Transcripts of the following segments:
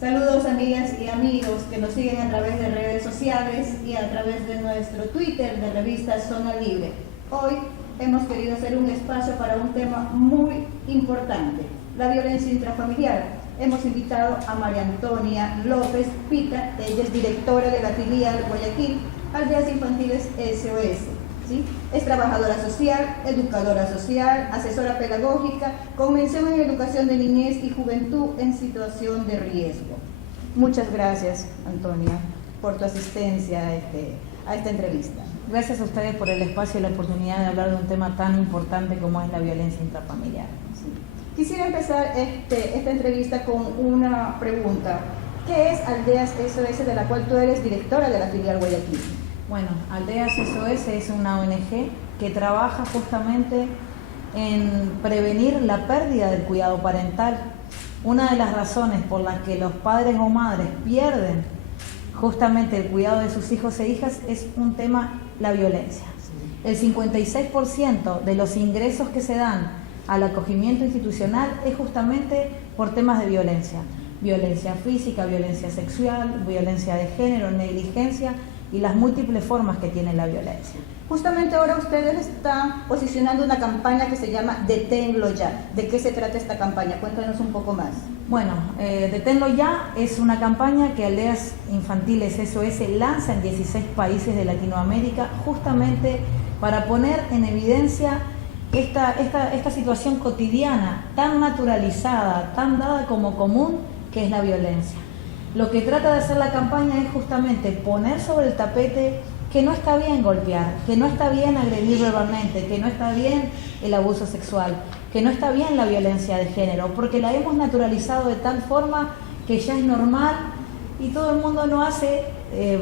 Saludos amigas y amigos que nos siguen a través de redes sociales y a través de nuestro Twitter de revista Zona Libre. Hoy hemos querido hacer un espacio para un tema muy importante, la violencia intrafamiliar. Hemos invitado a María Antonia López Pita, ella es directora de la filial Guayaquil, Aldeas Infantiles SOS. ¿Sí? Es trabajadora social, educadora social, asesora pedagógica, con mención en educación de niñez y juventud en situación de riesgo. Muchas gracias, Antonia, por tu asistencia a esta entrevista. Gracias a ustedes por el espacio y la oportunidad de hablar de un tema tan importante como es la violencia intrafamiliar. Sí. Quisiera empezar esta entrevista con una pregunta. ¿Qué es Aldeas SOS, de la cual tú eres directora de la filial Guayaquil? Bueno, Aldeas SOS es una ONG que trabaja justamente en prevenir la pérdida del cuidado parental. Una de las razones por las que los padres o madres pierden justamente el cuidado de sus hijos e hijas es un tema, la violencia. El 56% de los ingresos que se dan al acogimiento institucional es justamente por temas de violencia. Violencia física, violencia sexual, violencia de género, negligencia y las múltiples formas que tiene la violencia. Justamente ahora ustedes están posicionando una campaña que se llama Deténlo Ya. ¿De qué se trata esta campaña? Cuéntanos un poco más. Bueno, Deténlo Ya es una campaña que Aldeas Infantiles SOS lanza en 16 países de Latinoamérica justamente para poner en evidencia esta situación cotidiana, tan naturalizada, tan dada como común, que es la violencia. Lo que trata de hacer la campaña es justamente poner sobre el tapete que no está bien golpear, que no está bien agredir verbalmente, que no está bien el abuso sexual, que no está bien la violencia de género, porque la hemos naturalizado de tal forma que ya es normal y todo el mundo lo hace.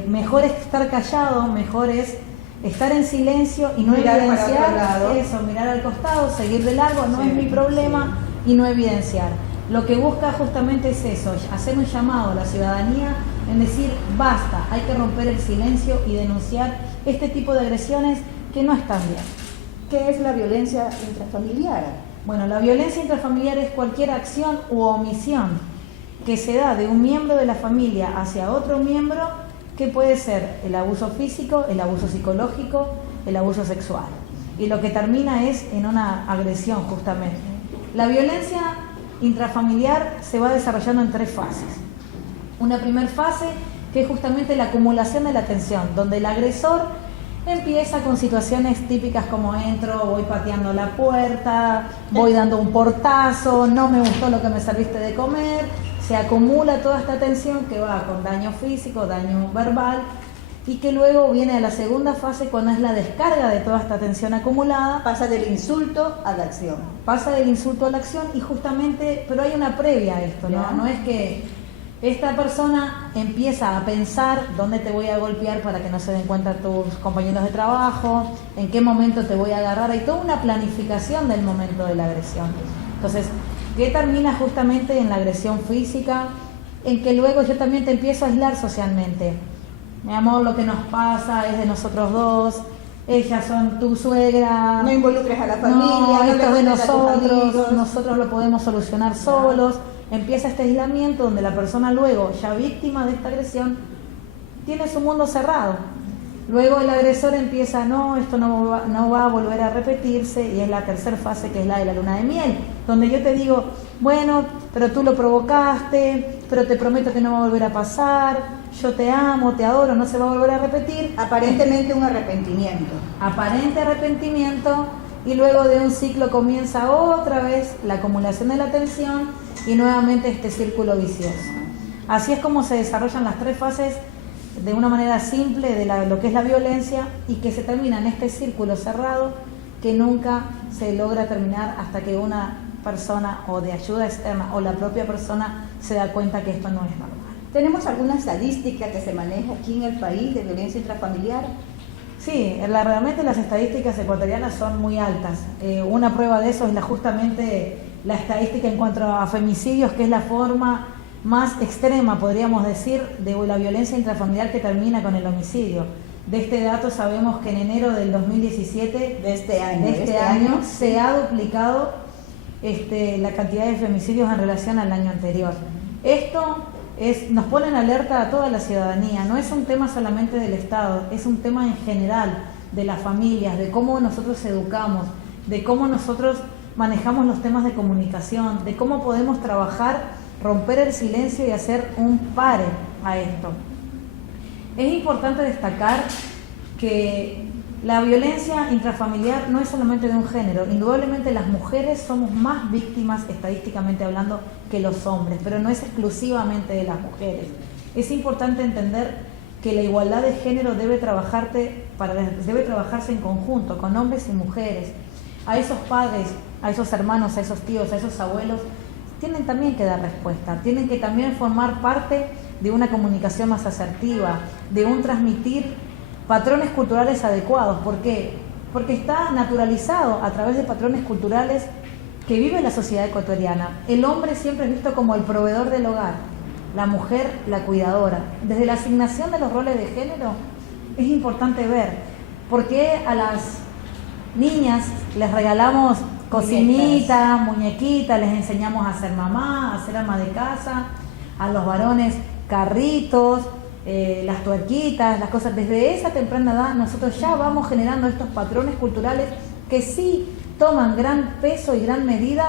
Mejor es estar callado, mejor es estar en silencio y no evidenciar eso, mirar al costado, seguir de largo, no es mi problema, y no evidenciar. Lo que busca justamente es eso, hacer un llamado a la ciudadanía en decir basta, hay que romper el silencio y denunciar este tipo de agresiones que no están bien. ¿Qué es la violencia intrafamiliar? Bueno, la violencia intrafamiliar es cualquier acción u omisión que se da de un miembro de la familia hacia otro miembro, que puede ser el abuso físico, el abuso psicológico, el abuso sexual. Y lo que termina es en una agresión justamente. La violencia intrafamiliar se va desarrollando en 3 fases. Una primera fase que es justamente la acumulación de la tensión, donde el agresor empieza con situaciones típicas como entro, voy pateando la puerta, voy dando un portazo, no me gustó lo que me serviste de comer, se acumula toda esta tensión que va con daño físico, daño verbal, y que luego viene a la segunda fase cuando es la descarga de toda esta tensión acumulada. Pasa del insulto a la acción. Pasa del insulto a la acción y justamente, pero hay una previa a esto, ¿no? No es que esta persona empieza a pensar dónde te voy a golpear para que no se den cuenta tus compañeros de trabajo, en qué momento te voy a agarrar, hay toda una planificación del momento de la agresión. Entonces, ¿qué termina justamente en la agresión física? En que luego yo también te empiezo a aislar socialmente. Mi amor, lo que nos pasa es de nosotros dos, ellas son tu suegra. No involucres a la familia, no esto es de nosotros, nosotros lo podemos solucionar solos. Empieza este aislamiento donde la persona luego, ya víctima de esta agresión, tiene su mundo cerrado. Luego el agresor empieza, no, esto no va a volver a repetirse, y es la tercera fase, que es la de la luna de miel, donde yo te digo, bueno, pero tú lo provocaste, pero te prometo que no va a volver a pasar, yo te amo, te adoro, no se va a volver a repetir. Aparentemente un arrepentimiento. Aparente arrepentimiento, y luego de un ciclo comienza otra vez la acumulación de la tensión y nuevamente este círculo vicioso. Así es como se desarrollan las 3 fases de una manera simple de lo que es la violencia, y que se termina en este círculo cerrado que nunca se logra terminar hasta que una persona o de ayuda externa o la propia persona se da cuenta que esto no es normal. ¿Tenemos alguna estadística que se maneja aquí en el país de violencia intrafamiliar? Sí, realmente las estadísticas ecuatorianas son muy altas. Una prueba de eso es justamente la estadística en cuanto a femicidios, que es la forma más extrema, podríamos decir, de la violencia intrafamiliar, que termina con el homicidio. De este dato sabemos que en enero del 2017, de este año se ha duplicado la cantidad de femicidios en relación al año anterior. Esto nos pone en alerta a toda la ciudadanía. No es un tema solamente del Estado, es un tema en general de las familias, de cómo nosotros educamos, de cómo nosotros manejamos los temas de comunicación, de cómo podemos trabajar, romper el silencio y hacer un pare a esto. Es importante destacar que la violencia intrafamiliar no es solamente de un género. Indudablemente las mujeres somos más víctimas, estadísticamente hablando, que los hombres, pero no es exclusivamente de las mujeres. Es importante entender que la igualdad de género debe trabajarse en conjunto, con hombres y mujeres. A esos padres, a esos hermanos, a esos tíos, a esos abuelos, tienen también que dar respuesta, tienen que también formar parte de una comunicación más asertiva, de un transmitir patrones culturales adecuados. ¿Por qué? Porque está naturalizado a través de patrones culturales que vive la sociedad ecuatoriana. El hombre siempre es visto como el proveedor del hogar, la mujer la cuidadora. Desde la asignación de los roles de género es importante ver por qué a las niñas les regalamos cocinitas, muñequitas, les enseñamos a ser mamá, a ser ama de casa, a los varones carritos, las tuerquitas, las cosas. Desde esa temprana edad nosotros ya vamos generando estos patrones culturales que sí toman gran peso y gran medida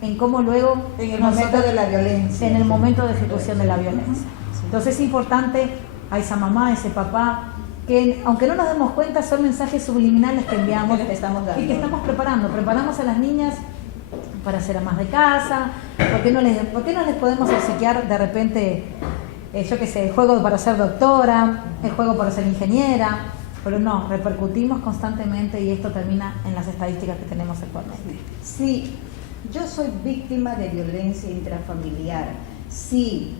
en cómo luego en el momento de la violencia, en el momento de ejecución de la violencia. Entonces es importante a esa mamá, a ese papá, que aunque no nos demos cuenta son mensajes subliminales que enviamos y que estamos preparamos a las niñas para ser amas de casa. ¿Por qué no les podemos obsequiar de repente yo qué sé, el juego para ser doctora, el juego para ser ingeniera? Pero no, repercutimos constantemente y esto termina en las estadísticas que tenemos actualmente. Sí, yo soy víctima de violencia intrafamiliar. Sí,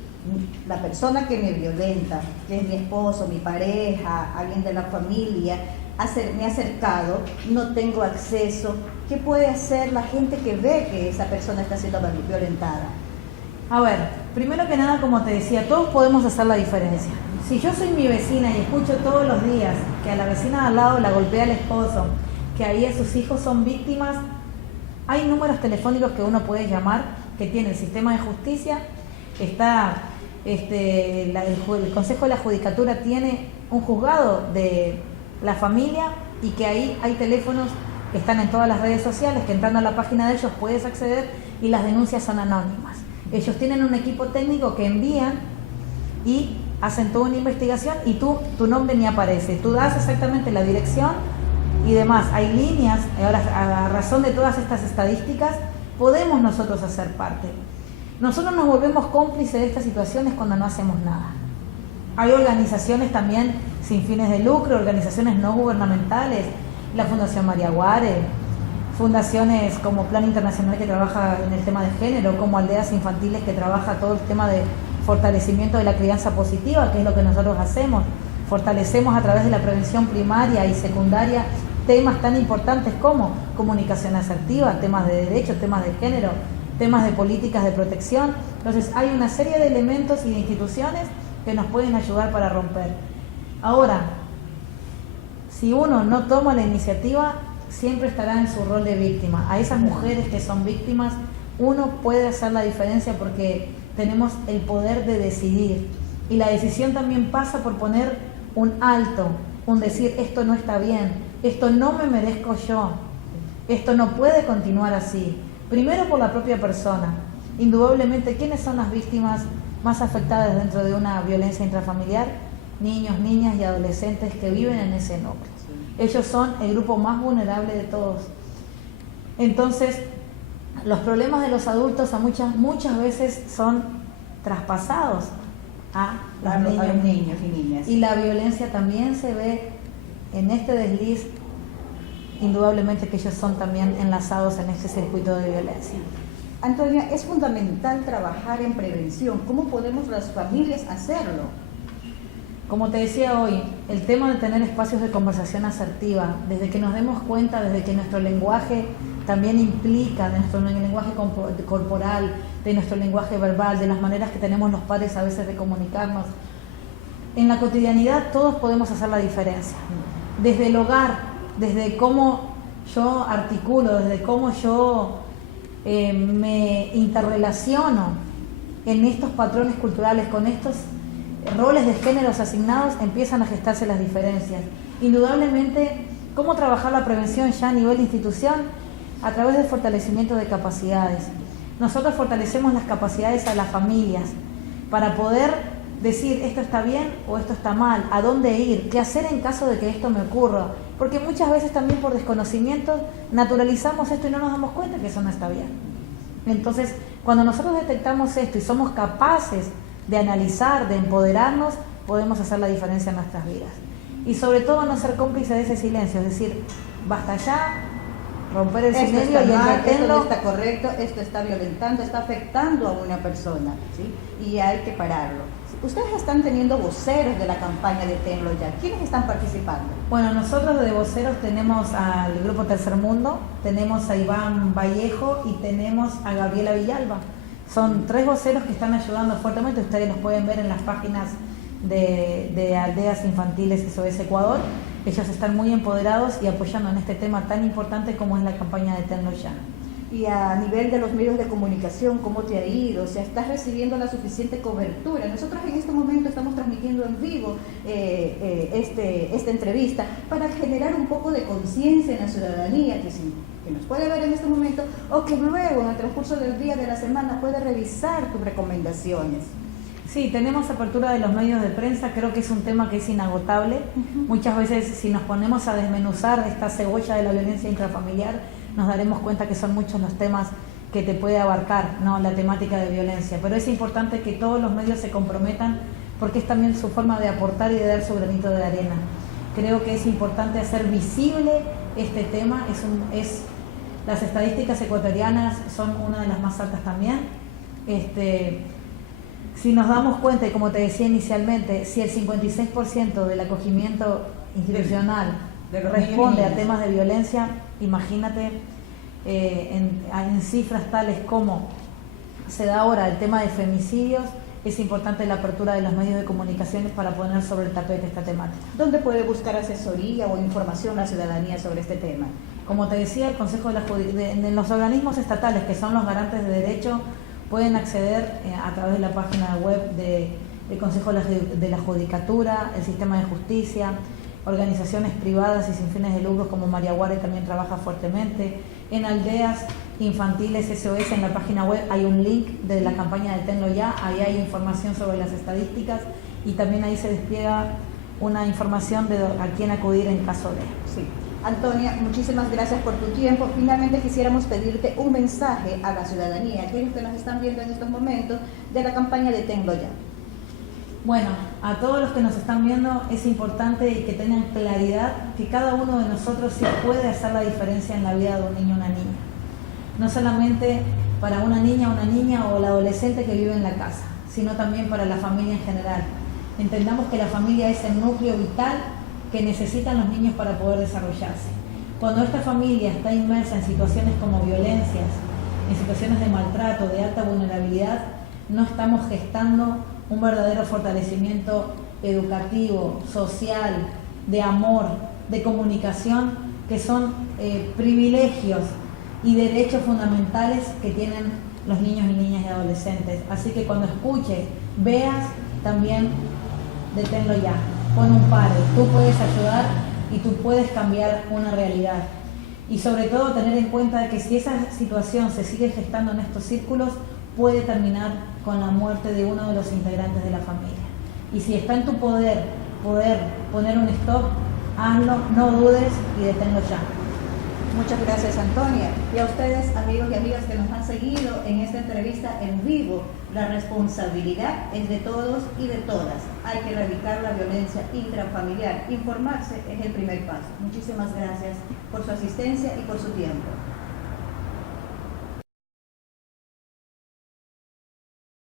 la persona que me violenta, que es mi esposo, mi pareja, alguien de la familia, me ha acercado, no tengo acceso. ¿Qué puede hacer la gente que ve que esa persona está siendo violentada? A ver, primero que nada, como te decía, todos podemos hacer la diferencia. Si yo soy mi vecina y escucho todos los días que a la vecina de al lado la golpea el esposo, que ahí a sus hijos son víctimas, hay números telefónicos que uno puede llamar, que tiene el sistema de justicia, está el Consejo de la Judicatura tiene un juzgado de la familia y que ahí hay teléfonos que están en todas las redes sociales, que entrando a la página de ellos puedes acceder y las denuncias son anónimas. Ellos tienen un equipo técnico que envían y hacen toda una investigación y tu nombre ni aparece. Tú das exactamente la dirección y demás. Hay líneas, ahora a razón de todas estas estadísticas, podemos nosotros hacer parte. Nosotros nos volvemos cómplices de estas situaciones cuando no hacemos nada. Hay organizaciones también sin fines de lucro, organizaciones no gubernamentales, la Fundación María Guare, fundaciones como Plan Internacional que trabaja en el tema de género, como Aldeas Infantiles que trabaja todo el tema de fortalecimiento de la crianza positiva, que es lo que nosotros hacemos. Fortalecemos a través de la prevención primaria y secundaria temas tan importantes como comunicación asertiva, temas de derechos, temas de género, temas de políticas de protección. Entonces hay una serie de elementos y de instituciones que nos pueden ayudar para romper. Ahora, si uno no toma la iniciativa, siempre estará en su rol de víctima. A esas mujeres que son víctimas, uno puede hacer la diferencia porque tenemos el poder de decidir. Y la decisión también pasa por poner un alto, un decir, esto no está bien, esto no me merezco yo, esto no puede continuar así. Primero por la propia persona. Indudablemente, ¿quiénes son las víctimas más afectadas dentro de una violencia intrafamiliar? Niños, niñas y adolescentes que viven en ese núcleo. Ellos son el grupo más vulnerable de todos. Entonces, los problemas de los adultos muchas veces son traspasados a los niños y niñas. Y la violencia también se ve en este desliz, indudablemente que ellos son también enlazados en este circuito de violencia. Antonia, es fundamental trabajar en prevención. ¿Cómo podemos las familias hacerlo? Como te decía hoy, el tema de tener espacios de conversación asertiva, desde que nos demos cuenta, desde que nuestro lenguaje también implica, de nuestro lenguaje corporal, de nuestro lenguaje verbal, de las maneras que tenemos los padres a veces de comunicarnos. En la cotidianidad todos podemos hacer la diferencia. Desde el hogar, desde cómo yo articulo, desde cómo yo me interrelaciono en estos patrones culturales, con estos roles de géneros asignados, empiezan a gestarse las diferencias. Indudablemente, ¿cómo trabajar la prevención ya a nivel de institución? A través del fortalecimiento de capacidades. Nosotros fortalecemos las capacidades a las familias para poder decir esto está bien o esto está mal, a dónde ir, qué hacer en caso de que esto me ocurra. Porque muchas veces también por desconocimiento naturalizamos esto y no nos damos cuenta que eso no está bien. Entonces, cuando nosotros detectamos esto y somos capaces de analizar, de empoderarnos, podemos hacer la diferencia en nuestras vidas. Y sobre todo no ser cómplices de ese silencio, es decir, basta ya, romper el silencio y esto advertirlo. no está correcto, esto está violentando, está afectando a una persona, ¿sí? Y hay que pararlo. Ustedes están teniendo voceros de la campaña de Tenlo Ya. ¿Quiénes están participando? Bueno, nosotros de voceros tenemos al Grupo Tercer Mundo, tenemos a Iván Vallejo y tenemos a Gabriela Villalba. Son 3 voceros que están ayudando fuertemente. Ustedes los pueden ver en las páginas de Aldeas Infantiles SOS Ecuador. Ellos están muy empoderados y apoyando en este tema tan importante como es la campaña de Tenlo Ya. Y a nivel de los medios de comunicación, ¿cómo te ha ido? O sea, ¿estás recibiendo la suficiente cobertura? Nosotros en este momento estamos transmitiendo en vivo esta entrevista para generar un poco de conciencia en la ciudadanía que nos puede ver en este momento o que luego en el transcurso del día de la semana puede revisar tus recomendaciones. Sí, tenemos apertura de los medios de prensa, creo que es un tema que es inagotable. Muchas veces si nos ponemos a desmenuzar esta cebolla de la violencia intrafamiliar, nos daremos cuenta que son muchos los temas que te puede abarcar, ¿no?, la temática de violencia. Pero es importante que todos los medios se comprometan porque es también su forma de aportar y de dar su granito de arena. Creo que es importante hacer visible este tema. Las estadísticas ecuatorianas son una de las más altas también. Si nos damos cuenta, y como te decía inicialmente, si el 56% del acogimiento institucional responde a temas de violencia, imagínate en cifras tales como se da ahora el tema de femicidios, es importante la apertura de los medios de comunicación para poner sobre el tapete esta temática. ¿Dónde puede buscar asesoría o información la ciudadanía sobre este tema? Como te decía, el Consejo de los organismos estatales, que son los garantes de derecho, pueden acceder a través de la página web del Consejo de la Judicatura, el Sistema de Justicia, organizaciones privadas y sin fines de lucro como María Guare también trabaja fuertemente. En Aldeas Infantiles SOS, en la página web hay un link de la campaña de Tenlo Ya, ahí hay información sobre las estadísticas y también ahí se despliega una información de a quién acudir en caso de. Sí. Antonia, muchísimas gracias por tu tiempo. Finalmente quisiéramos pedirte un mensaje a la ciudadanía, aquellos que nos están viendo en estos momentos, de la campaña de Tenlo Ya. Bueno, a todos los que nos están viendo es importante y que tengan claridad que cada uno de nosotros sí puede hacer la diferencia en la vida de un niño o una niña. No solamente para una niña o el adolescente que vive en la casa, sino también para la familia en general. Entendamos que la familia es el núcleo vital que necesitan los niños para poder desarrollarse. Cuando esta familia está inmersa en situaciones como violencias, en situaciones de maltrato, de alta vulnerabilidad, no estamos gestando un verdadero fortalecimiento educativo, social, de amor, de comunicación, que son privilegios y derechos fundamentales que tienen los niños y niñas y adolescentes. Así que cuando escuches, veas, también deténlo ya, pon un pare, tú puedes ayudar y tú puedes cambiar una realidad. Y sobre todo tener en cuenta de que si esa situación se sigue gestando en estos círculos, puede terminar con la muerte de uno de los integrantes de la familia. Y si está en tu poder poner un stop, hazlo, no dudes y deténlo ya. Muchas gracias, Antonia. Y a ustedes, amigos y amigas que nos han seguido en esta entrevista en vivo, la responsabilidad es de todos y de todas. Hay que erradicar la violencia intrafamiliar. Informarse es el primer paso. Muchísimas gracias por su asistencia y por su tiempo.